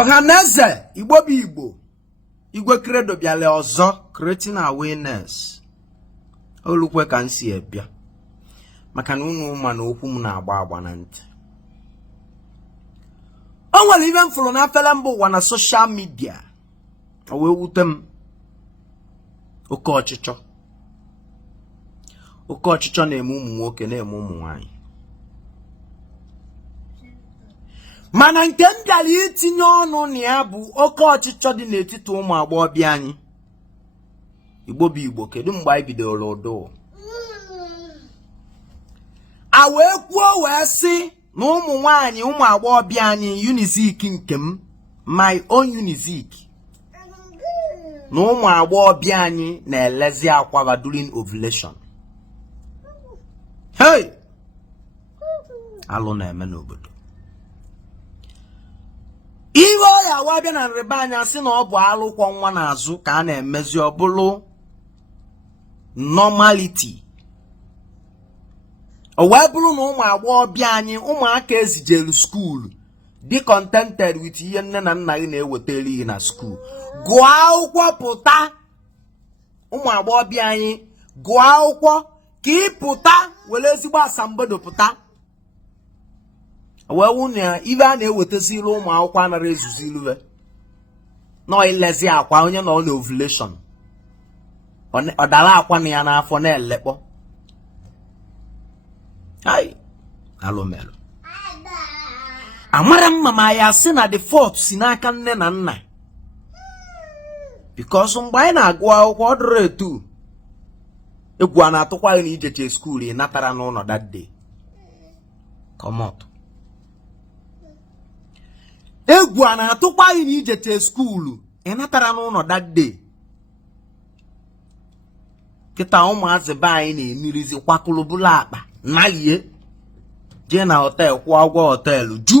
Ohaneze, Igbo bi Igbo. Igwe credo biale ozo, creating awareness. Olukwe ka nsi ebia. Maka na unu ma na okwu m na-agba agba na ntị. O nwere ibe m fụrụ na afele mbụ ụwa na social media. O wee wute m. Oke ọchịchọ. Oke ọchịchọ na-eme ụmụ nwoke na-eme ụmụ nwanyị. Mana nke m bịara itinye ọnụ na ya bụ oke ọchịchọ dị n'etiti ụmụ agbọghọbịa anyị. Igbo bụ Igbo, kedu mgbe anyị bidoro ụdụ? A wee kwuo wee sị na ụmụ nwanyị ụmụ agbọghọbịa anyị unizik nke m, my own unizik. Na ụmụ agbọghọbịa anyị na-elezi akwa during ovulation. Hey! Alụ na-eme n'obodo. Iwe ọya wabịa na nrịba anya sị na ọ bụ alụkwọ nwa n'azụ ka a na-emezi ọ bụrụ normality. O wee bụrụ na ụmụ agbọghọbịa anyị ụmụaka ezijelu skuulu dị contented with ihe nne na nna gị na-ewetara gị na skuulu. Gụọ akwụkwọ pụta. Ụmụ agbọghọbịa anyị gụọ akwụkwọ ka ị pụta were ezigbo asambodo pụta. Wee wụ na ibe a na-ewetaziri ụmụ akwụkwọ anara ezuzi iluwe nọ ilezi akwa onye nọ na ovulation ọ dara akwa na ya n'afọ na-elekpọ. Ai alụmelụ amara mma ma ya sị na the fault si n'aka nne na nna, because mgbe anyị na-agụ akwụkwọ ọ dụrụ etu egwu a na-atụkwa gị na ijeche skuulu ị natara n'ụlọ that day. Come out. Egwu a na-atụkwa gị na ijeche skuulu ị natara n'ụlọ that day. Kịta ụmụazị be anyị na-emirizi kwakụlụbụla akpa nalie jee na hotel kwụọ ụgwọ họteelụ ju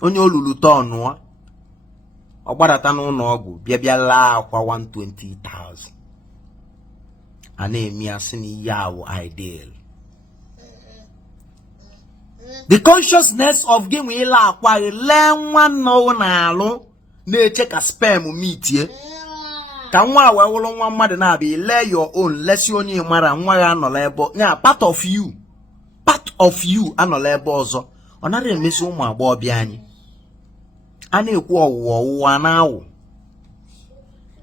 onye olulu tọnụọ ọ gbadata n'ụlọ ọgwụ bịa laa akwa 120,000. A na-eme ya sị na ihe ahụ ideal. The consciousness of gị nwe ile akwa gị lee nwanne ọ na-alụ na-eche ka sperm mitie ka nwa wee wụrụ nwa mmadụ na-abịa lee your own lesi onye mara nwa ya anọla ebe ya part of you anọla ebe ọzọ. Ọ nara emesi ụmụ agbọghọbịa anyị a na-ekwu ọwụwa na-awụ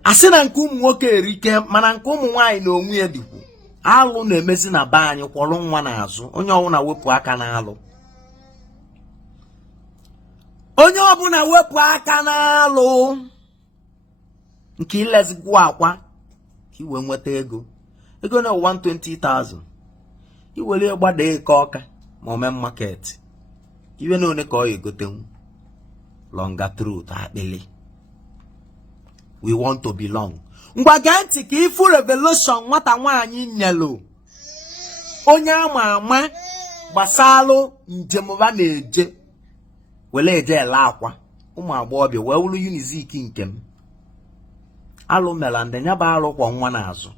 asị na nke ụmụ nwoke erike mana nke ụmụ nwaanyị na onwe ya dịkwu alụ na-emezi na be anyị kwọrọ nwa n'azụ. Onye ọbụla wepụ aka n'alụ. Onye ọbụla wepụ aka n'alụ nke ilezigwu akwa ka iwe nweta ego na 120,000 iwere gbada eke ọka ma o mee market iwe na one ka ọ egotenwu longer truth akpịlị. We want to belong. Ngwa gee ntị ka ifu revelation nwata nwaanyị nyelu onye ama ama gbasalụ njem ba na-eje wele eje ele akwa ụmụ agbọghọbịa wee wụrụ unizik nke m. Alụ mela ndị nya bụ alụ kwọ nwa n'azụ.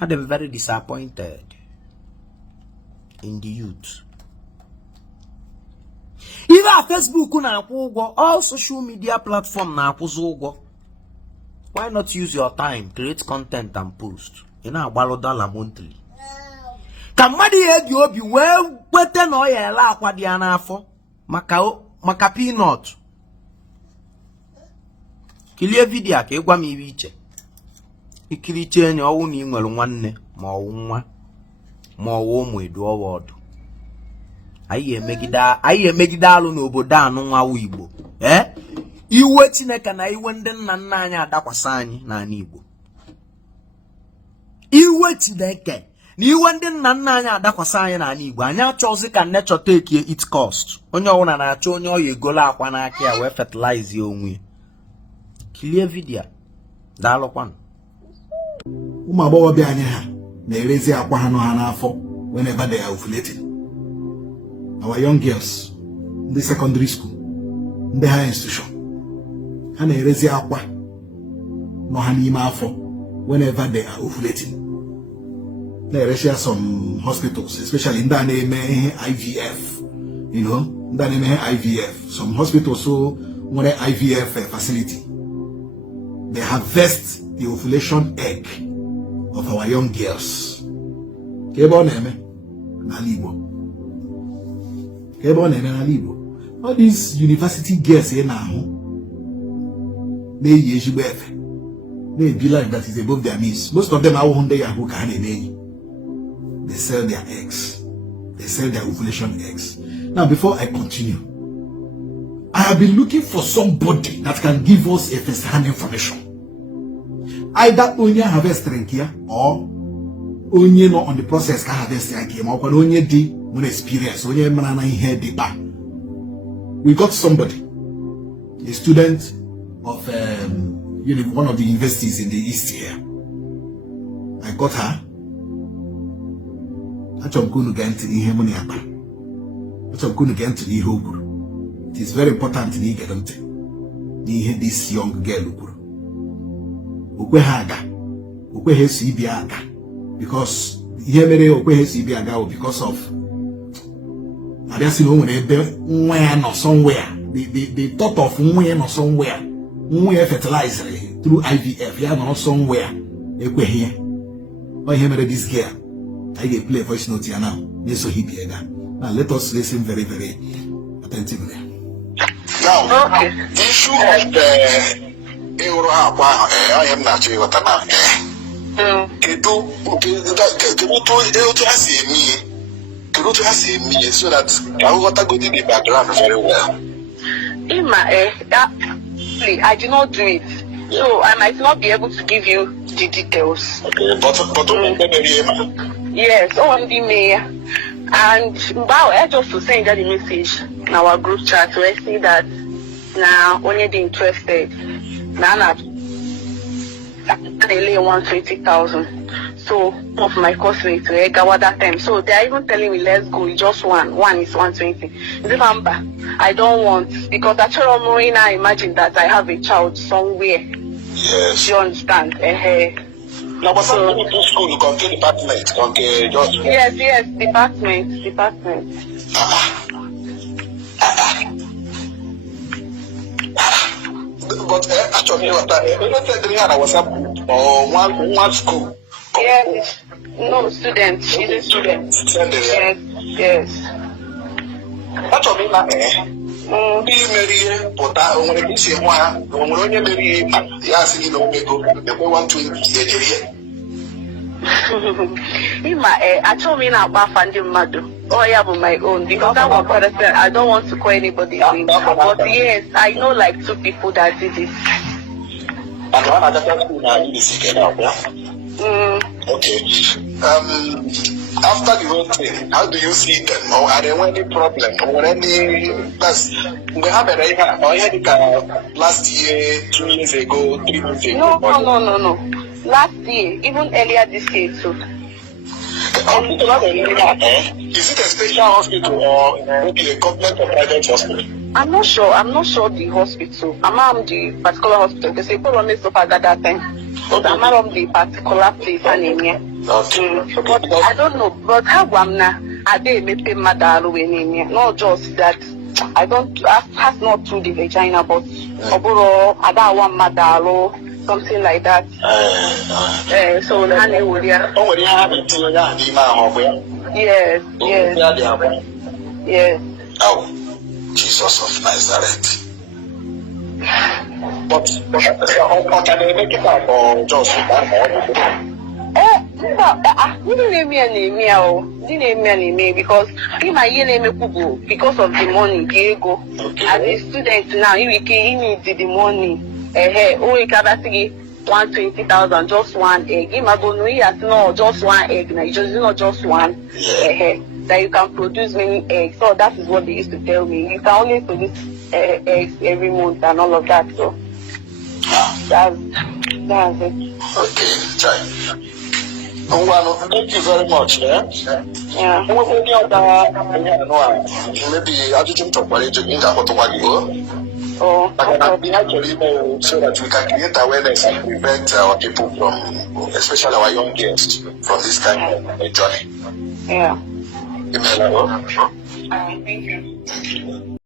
I'm very disappointed in the youth. Even a Facebook na-akwụ ụgwọ, all social media platform na-akwụzi ụgwọ. Why not use your time, create content and post? Ị na-agbalụ dollar monthly. Ka mmadụ ya eji obi wee kwete na ọ ya ele akwa dị ya n'afọ maka peanut. Kilie vidio ka ịgwa m ibe iche. Ikiriche enye ọwụ na ị nwere nwanne ma ọwụ nwa ma ọwụ ụmụ edu ọwa ọdụ. Anyị emegide alụ n'obodo anụ nwawu Igbo. Iwe Chineke na iwe ndị nna nna anyị adakwasa anyị n'ala Igbo. Iwe Chineke na iwe ndị nna nna anyị adakwasa anyị n'ala Igbo. Anyị achọzi ka nature take its cost. Onye ọbụla na-achọ onye ọya egolo akwa n'aka ya wee fertilize ya onwe. Kilie vidio daalụkwanụ. Ụmụ agbọghọbịa anyị ha na-erezi akwa ha nọ ha n'afọ whenever they are ovulating. Our young girls, ndị secondary school, ndị high institution, ha na-erezi akwa nọ ha n'ime afọ whenever they are ovulating. Na-eresi some hospitals, especially ndị a na-eme IVF, Then IVF. Some hospitals so want an IVF facility. They harvest the ovulation egg of our young girls. Kebo neme na Igbo. Kebo neme na Igbo. All these university girls here now, they be like that is above their means. Most of them are 100 years old. They sell their eggs. They sell their ovulation eggs. Now, before I continue, I have been looking for somebody that can give us a first-hand information. Either onye harvest here or onye not on the process can harvest here, or onye di one experience, onye manana here the back. We got somebody, a student of one of the universities in the East here. I got her. It is very important to get this young girl. Because because of I don't know when or somewhere. The thought of when or somewhere. When fertilizer through IVF, yeah, not somewhere. Here. Why him this girl? I get play voice note here now. So he be there. Now let us listen very, very attentively. Now, okay. The issue of the euro Akwa, I am not sure what I'm so that I want to go to the background very well. I did not do it, so I might not be able to give you the details. Okay, but yes, on the mayor, and I just to send that the message in our group chat where I see that now only the interested now they 120,000. So of my course rate to Egawa that time. So they are even telling me let's go. It's just one is 120. Remember, I don't want because actually I imagine that I have a child somewhere. Yes. You understand? No, but so, school, you can get department, just yes, department. But actually, what I was up one school. Yes, no student. She's a student. Yes. Actually, be married, but I want to say one. Only married, yes, you know, they want to actually now funding mother. Oh, I have my own because I don't want to call anybody out. But yes, I know like 2 people that did it. And one other person now you seek out, yeah? Okay. After the whole thing, how do you see them? Or are there any problem? Or any plus we have a or had last year, 2 years ago, 3 months ago? No. Last year, even earlier this year too. Is it a special hospital or maybe a government or private hospital? I'm not sure the hospital. I'm the particular hospital. They say probably so far that time. But I'm not on the particular place anemia. Okay. But I don't know. But how are they making anemia? Not just that I don't has not through the vagina, but overall about one madalo. Something like that. So yes. Oh, Jesus of Nazareth. But can they make it up or just because because of the money, Diego. As a student now, he needs the money. We can 120,000, just one egg. No, just one egg. Not just one. That you can produce many eggs. So that is what they used to tell me. You can only produce eggs every month and all of that. So that's it. Okay, try. Thank you very much. Yeah. Maybe I didn't talk about it in actually so that we can create awareness and prevent our people from, especially our young girls, from this kind of journey. Yeah. All right, thank you.